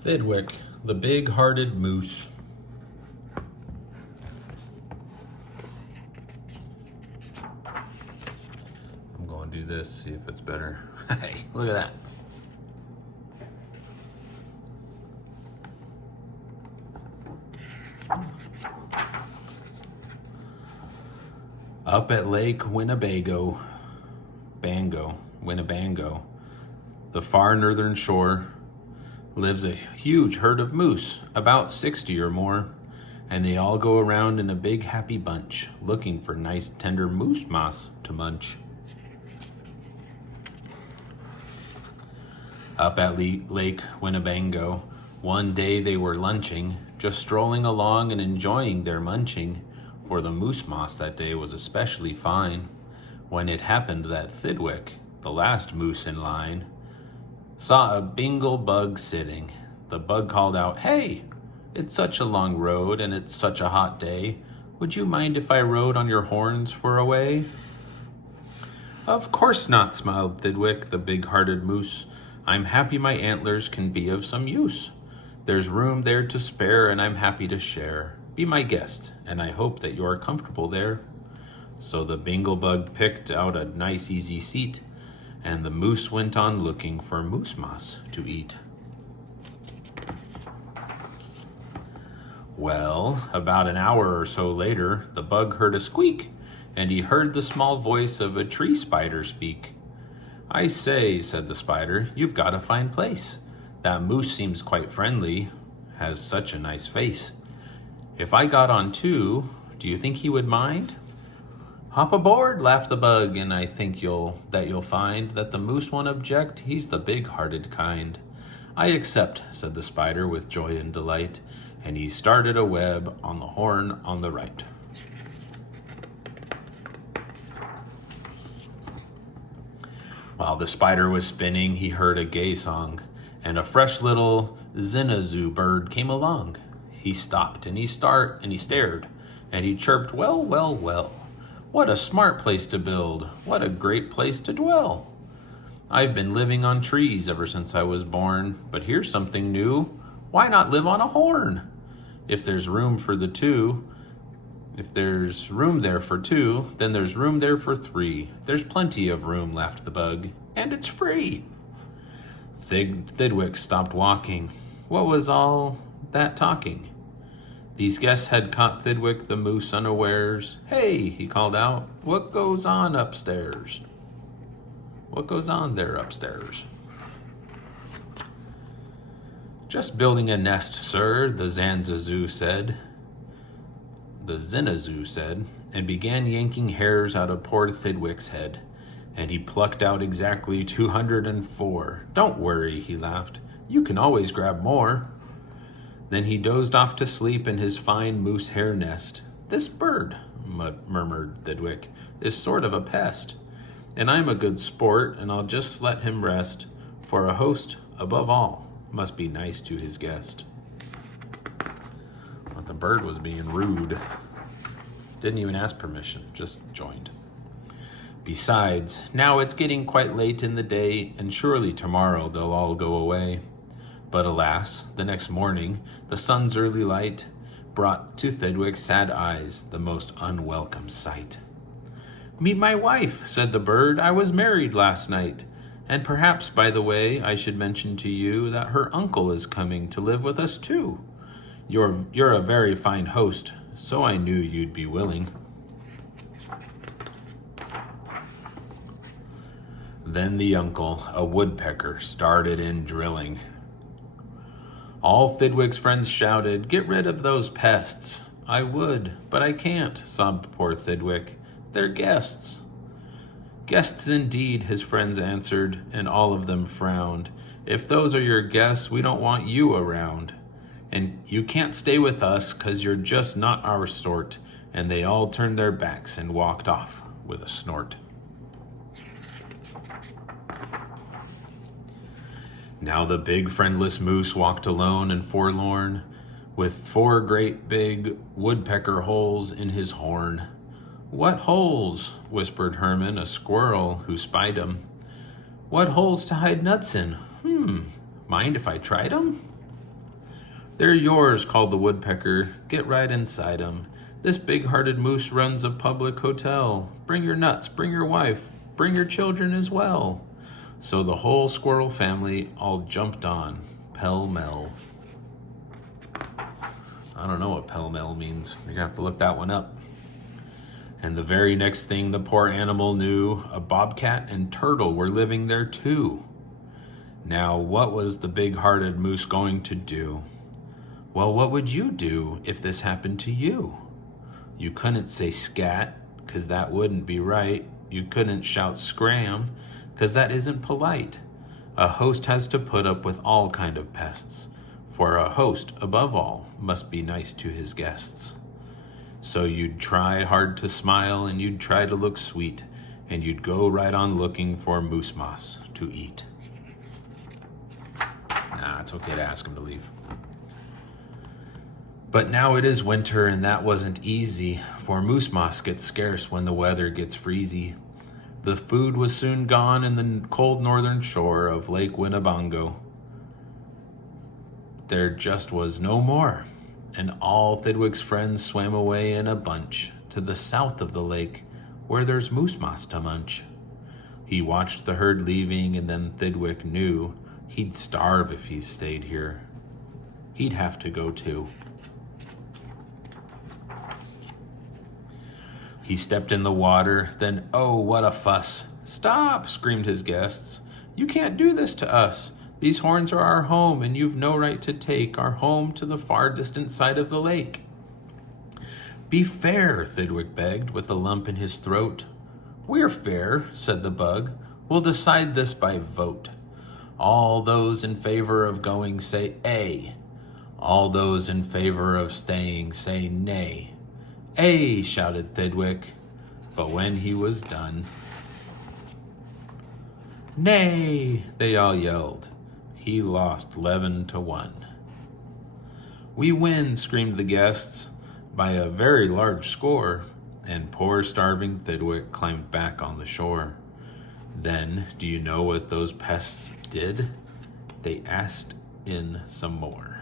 Thidwick, the big-hearted moose. I'm going to do this, see if it's better. Hey, look at that. Up at Lake Winnebago, Winnebago, the far northern shore, lives a huge herd of moose, about 60 or more, and they all go around in a big happy bunch, looking for nice tender moose moss to munch. Up at Lake Winnebago, one day they were lunching, just strolling along and enjoying their munching, for the moose moss that day was especially fine, when it happened that Thidwick, the last moose in line, saw a bingle bug sitting. The bug called out, "Hey, it's such a long road and it's such a hot day. Would you mind if I rode on your horns for a way?" "Of course not," smiled Thidwick, the big-hearted moose. "I'm happy my antlers can be of some use. There's room there to spare and I'm happy to share. Be my guest, and I hope that you are comfortable there." So the bingle bug picked out a nice easy seat, and the moose went on looking for moose moss to eat. Well, about an hour or so later, the bug heard a squeak, and he heard the small voice of a tree spider speak. "I say," said the spider, "you've got a fine place. That moose seems quite friendly, has such a nice face. If I got on too, do you think he would mind?" "Hop aboard," laughed the bug, "and I think you'll find that the moose won't object. He's the big-hearted kind." "I accept," said the spider with joy and delight, and he started a web on the horn on the right. While the spider was spinning, he heard a gay song, and a fresh little zinazoo bird came along. He stopped and he stared, and he chirped, "Well, well, well. What a smart place to build. What a great place to dwell. I've been living on trees ever since I was born, but here's something new. Why not live on a horn? If there's room there for two, then there's room there for three. There's plenty of room," laughed the bug, "and it's free." Thidwick stopped walking. What was all that talking? These guests had caught Thidwick the moose unawares. "Hey," he called out, "what goes on upstairs? What goes on there upstairs?" "Just building a nest, sir," the Zinazoo said, and began yanking hairs out of poor Thidwick's head. And he plucked out exactly 204. "Don't worry," he laughed. "You can always grab more." Then he dozed off to sleep in his fine moose hair nest. "This bird," murmured Thidwick, "is sort of a pest. And I'm a good sport, and I'll just let him rest, for a host, above all, must be nice to his guest." But the bird was being rude. Didn't even ask permission, just joined. "Besides, now it's getting quite late in the day, and surely tomorrow they'll all go away." But alas, the next morning, the sun's early light brought to Thidwick's sad eyes the most unwelcome sight. "Meet my wife," said the bird. "I was married last night. And perhaps, by the way, I should mention to you that her uncle is coming to live with us too. You're a very fine host, so I knew you'd be willing." Then the uncle, a woodpecker, started in drilling. All Thidwick's friends shouted, "Get rid of those pests." "I would, but I can't," sobbed poor Thidwick. "They're guests." "Guests indeed," his friends answered, and all of them frowned. "If those are your guests, we don't want you around. And you can't stay with us, 'cause you're just not our sort." And they all turned their backs and walked off with a snort. Now the big friendless moose walked alone and forlorn, with 4 great big woodpecker holes in his horn. "What holes?" whispered Herman, a squirrel who spied him. "What holes to hide nuts in? Mind if I tried 'em?" "They're yours," called the woodpecker. "Get right inside 'em. This big-hearted moose runs a public hotel. Bring your nuts, bring your wife, bring your children as well." So the whole squirrel family all jumped on, pell-mell. I don't know what pell-mell means. You're gonna have to look that one up. And the very next thing the poor animal knew, a bobcat and turtle were living there too. Now, what was the big-hearted moose going to do? Well, what would you do if this happened to you? You couldn't say scat, 'cause that wouldn't be right. You couldn't shout scram, 'cause that isn't polite. A host has to put up with all kind of pests, for a host, above all, must be nice to his guests. So you'd try hard to smile, and you'd try to look sweet, and you'd go right on looking for moose moss to eat. Nah, it's okay to ask him to leave. But now it is winter, and that wasn't easy, for moose moss gets scarce when the weather gets freezy. The food was soon gone in the cold northern shore of Lake Winnebago. There just was no more, and all Thidwick's friends swam away in a bunch to the south of the lake, where there's moose moss to munch. He watched the herd leaving, and then Thidwick knew he'd starve if he stayed here. He'd have to go too. He stepped in the water, then oh, what a fuss. "Stop," screamed his guests. "You can't do this to us. These horns are our home, and you've no right to take our home to the far distant side of the lake." "Be fair," Thidwick begged, with a lump in his throat. "We're fair," said the bug. "We'll decide this by vote. All those in favor of going say A. All those in favor of staying say nay." "Ay," shouted Thidwick, but when he was done, "Nay," they all yelled. He lost 11-1. "We win," screamed the guests, "by a very large score," and poor starving Thidwick climbed back on the shore. Then, do you know what those pests did? They asked in some more.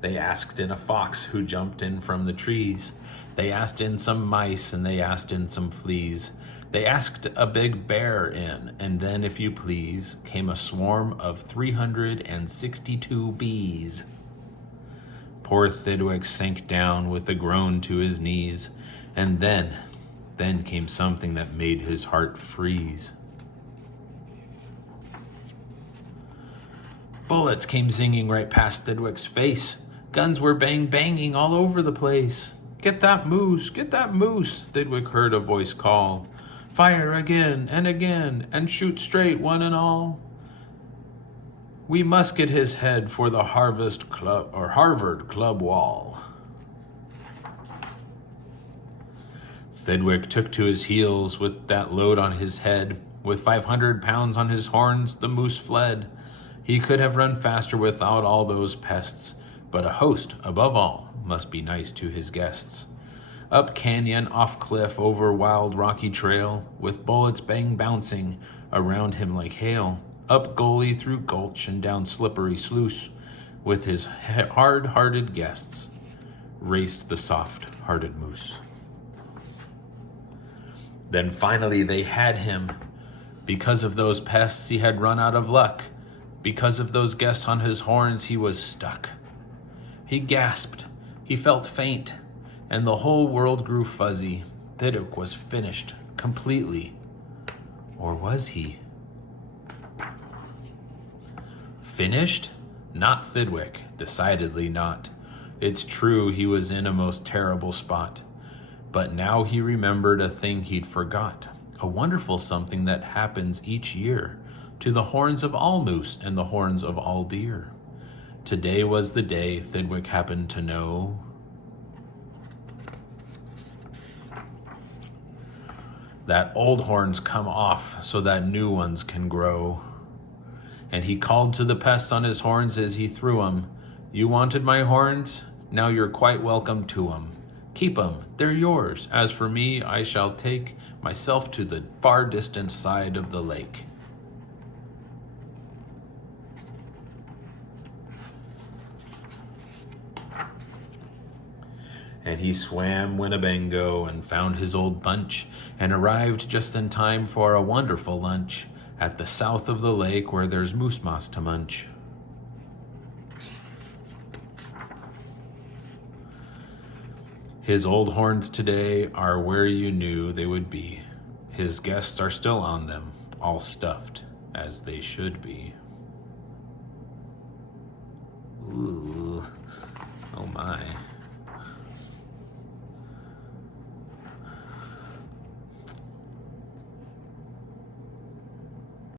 They asked in a fox who jumped in from the trees. They asked in some mice, and they asked in some fleas. They asked a big bear in, and then, if you please, came a swarm of 362 bees. Poor Thidwick sank down with a groan to his knees, and then came something that made his heart freeze. Bullets came zinging right past Thidwick's face. Guns were banging all over the place. Get that moose, Thidwick heard a voice call. "Fire again, and shoot straight, one and all. We must get his head for the Harvard Club wall." Thidwick took to his heels with that load on his head. With 500 pounds on his horns, the moose fled. He could have run faster without all those pests, but a host, above all, must be nice to his guests. Up canyon, off cliff, over wild rocky trail, with bullets bouncing around him like hail. Up gully, through gulch, and down slippery sluice, with his hard-hearted guests, raced the soft-hearted moose. Then finally they had him. Because of those pests, he had run out of luck. Because of those guests on his horns, he was stuck. He gasped, he felt faint, and the whole world grew fuzzy. Thidwick was finished, completely. Or was he? Finished? Not Thidwick, decidedly not. It's true he was in a most terrible spot. But now he remembered a thing he'd forgot, a wonderful something that happens each year to the horns of all moose and the horns of all deer. Today was the day Thidwick happened to know that old horns come off so that new ones can grow. And he called to the pests on his horns as he threw 'em. "You wanted my horns? Now you're quite welcome to 'em. Keep 'em, they're yours. As for me, I shall take myself to the far distant side of the lake." And he swam Winnebago and found his old bunch and arrived just in time for a wonderful lunch at the south of the lake where there's moose moss to munch. His old horns today are where you knew they would be. His guests are still on them, all stuffed as they should be.